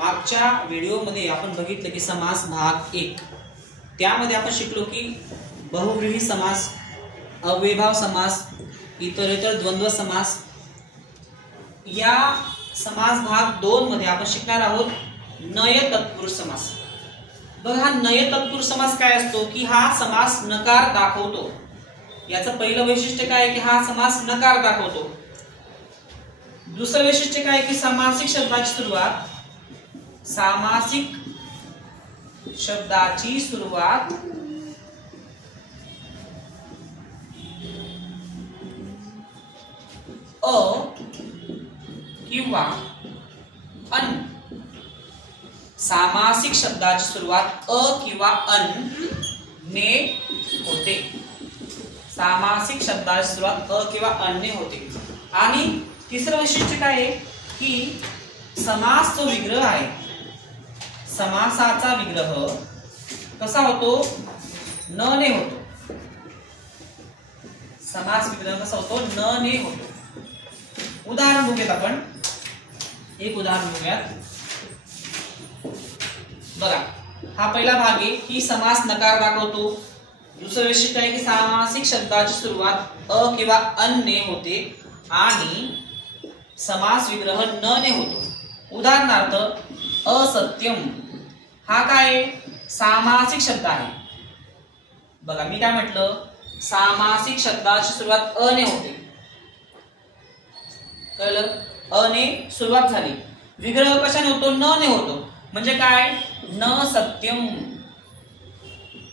मागच्या व्हिडिओमध्ये आपण बघितलं की समास भाग 1 त्यामध्ये आपण शिकलो की बहुव्रीही समास, अव्ययभाव समास, इतरेतर द्वंद्व समास। या समास भाग 2 मध्ये आपण शिकणार आहोत नय तत्पुरुष समास। बघा, हा नय तत्पुरुष समास काय असतो की हा समास नकार दाखवतो। याचं पहिलं वैशिष्ट्य काय आहे की हा समास नकार दाखवतो। दुसरं वैशिष्ट्य काय की सामासिक शब्दाची सुरुवात, सामासिक शब्दाची सुरुवात अ किंवा अन, सामासिक शब्दाची सुरुवात अ किंवा अन ने होते। सामासिक शब्दाची सुरुवात अ किंवा अन ने होते। आणि तिसरं वैशिष्ट्य काय आहे की समास जो विग्रह आहे, समासाचा विग्रह कसा होतो, न ने होतो। समास विग्रह कसा होतो, न ने होतो। उदाहरण बघूयात आपण, एक उदाहरण बघूयात। बघा, हा पहिला भाग आहे की समास नकार दाखवतो। दुसरं वैशिष्ट्य आहे की सामासिक शब्दाची सुरुवात अ किंवा अन ने होते आणि समास विग्रह न ने होतो। उदाहरणार्थ असत्यम हा काय सामासिक शब्द आहे। बघा, मी काय म्हटलं, सामासिक शब्दाची सुरुवात अ ने होते, कळलं? अ ने सुरुवात झाली, विग्रह कशाने होतो, न ने होतो। म्हणजे काय, न सत्यम,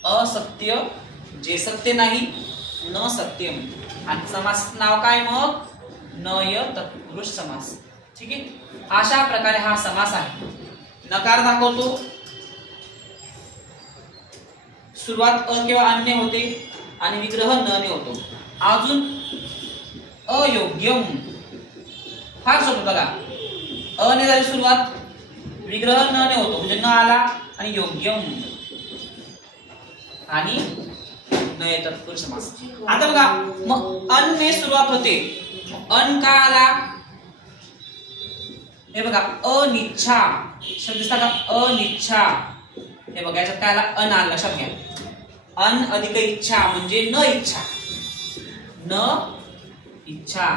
असत्य जे सत्य नाही, न सत्यम। आणि समास नाव काय मग, नय तत्पुरुष समास। ठीक आहे, अशा प्रकारे हा समास आहे। नकार दाखवतो, सुरुवात अ किंवा अन ने होते आणि विग्रह न ने होतो। अजून अयोग्यम हा शब्द बघा, अ ने झाली सुरुवात, विग्रह न ने होतो म्हणजे न आला आणि योग्यम आणि नय तत्पुरुष समास। आता बघा, मग अन ने सुरुवात होते, अन का आला, हे बघा अनिच्छा शब्द दिसला का, अनिच्छा। हे बघा, याच्यात काय आला, अन आला, लक्षात घ्या। अन अधिक इच्छा म्हणजे न इच्छा, न इच्छा,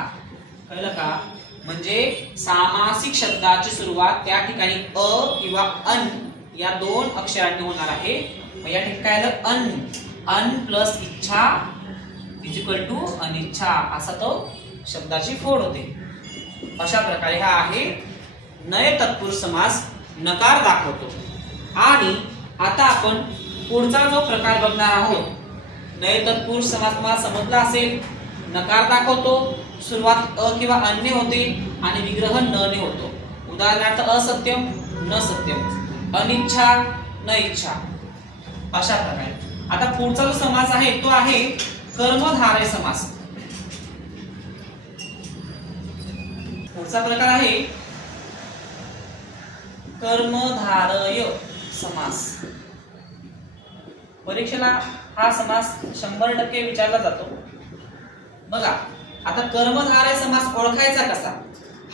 कळलं का? म्हणजे सामासिक शब्दाची सुरुवात त्या ठिकाणी अ किंवा अन या दोन अक्षरांनी होणार आहे। मग या ठिकाणी काय आलं, अन, अन प्लस इच्छा इज इक्वल टू अनिच्छा, असा तो शब्दाची फोड होते। अशा प्रकारे हा आहे नय तत्पुरुष समास, नकार दाखवतो। आणि आता आपण पुढचा जो प्रकार बघणार आहोत, नय तत्पुरुष समास तुम्हाला समजला असेल। नकार दाखवतो, सुरुवात अ किंवा अन ने होते आणि विग्रह न ने होतो। उदाहरणार्थ असत्यम, न सत्यम, अनिच्छा, न इच्छा, अशा प्रकारे। आता पुढचा जो समास आहे तो आहे कर्मधारय समास। पुढचा प्रकार आहे कर्मधारय समास। परीक्षेला हा समास 100% विचारला जातो। बघा, आता कर्मधारय समास ओळखायचा कसा,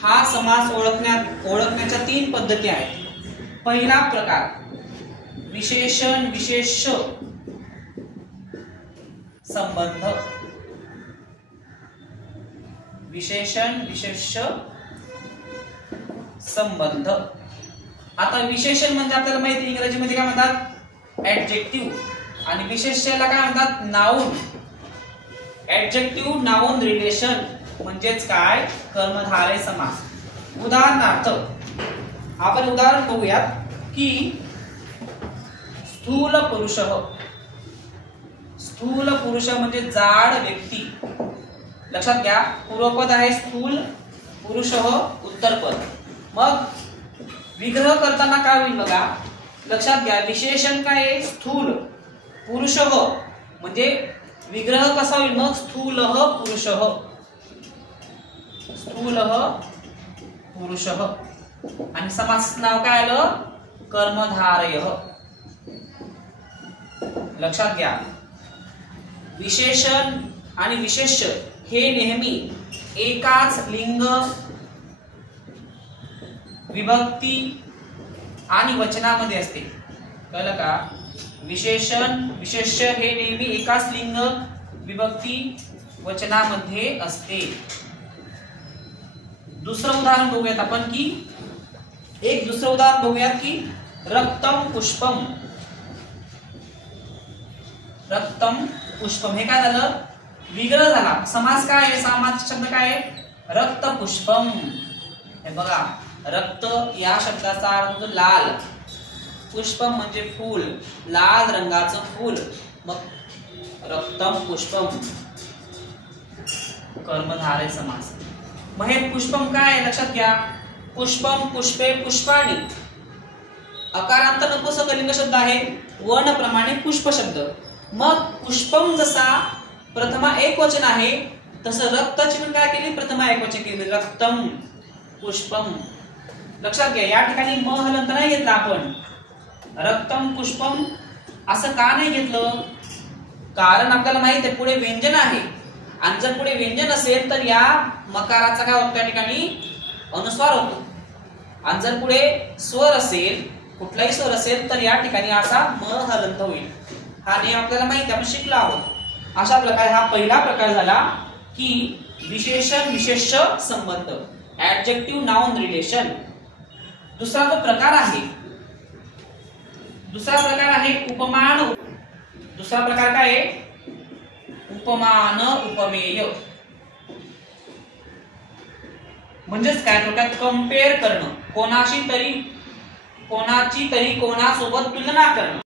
हा समास ओळखण्याच्या 3 पद्धती आहेत। पहिला प्रकार विशेषण विशेष्य संबंध, विशेषण विशेष्य संबंध। आता विशेषण म्हणजे आपल्याला माहिती, इंग्रजीमध्ये काय म्हणतात, ऍडजेक्टिव्ह, आणि विशेष्याला काय म्हणतात, नाउन। ऍडजेक्टिव्ह नाउन रिलेशन म्हणजेच काय, कर्मधारय समास। उदाहरणार्थ आपण उदाहरण बघूयात की स्थूल पुरुषः, स्थूल पुरुष म्हणजे जाड व्यक्ती। लक्षात घ्या, पूर्वपद आहे स्थूल, पुरुषः उत्तरपद। मग विग्रह करताना काय होईल बघा, लक्षात घ्या, विशेषण काय आहे, स्थूल, पुरुषः म्हणजे विग्रह कसा होईल मग, स्थूलः पुरुषः, स्थूलः पुरुषः। आणि समास नाव काय आलं, कर्मधारय। लक्षात घ्या, विशेषण आणि विशेष्य हे नेहमी एकाच लिंग, विभक्ती आणि वचनामध्ये असते. कळलं का? विशेषण विशेष्य हे नेहमी एकाच लिंग विभक्ती वचनामध्ये असते. दुसरं उदाहरण बघूयात आपण की दुसरं उदाहरण बघूयात की रक्तम पुष्पम. रक्तम पुष्पम हे काय झालं? विग्रह झाला. समास काय आहे? समास शब्द काय आहे? रक्त पुष्पम. हे बघा, रक्त या शब्दाचा अर्थ लाल, पुष्पम म्हणजे फूल, लाल रंगाचं फूल. मग रक्तम पुष्पम कर्मधारय समास. मग हे पुष्पम काय लक्षात घ्या? पुष्पम, पुष्पे, पुष्पाणी. अकारांत नपुंसकलिंग शब्द आहे, वर्ण प्रमाणे पुष्प शब्द. मग पुष्पम जसा प्रथमा एक वचन आहे, तसं रक्तची पण काय केली? प्रथमा एक वचन केली, रक्तम पुष्पम. लक्षात घ्या, या ठिकाणी म हलंत नाही घेतलं आपण. रक्तम पुष्पम असं का नाही घेतलं? कारण आपल्याला माहित आहे पुढे व्यंजन आहे, आणि जर पुढे व्यंजन असेल तर या मकाराचा काय होतो? त्या ठिकाणी अनुस्वार होतो. आणि जर पुढे स्वर असेल, कुठलाही स्वर असेल, तर या ठिकाणी असा म हलंत होईल. हा नियम आपल्याला माहिती, आपण शिकलो आहोत. अशा प्रकारे हा पहिला प्रकार झाला की विशेषण विशेष्य संबंध, ऍडजेक्टिव्ह नाउन रिलेशन. दुसरा जो प्रकार आहे, उपमान. दुसरा प्रकार काय आहे? उपमान उपमेय. म्हणजेच काय? थोडक्यात कंपेअर करणं, कोणाची तरी कोणासोबत तुलना करणं.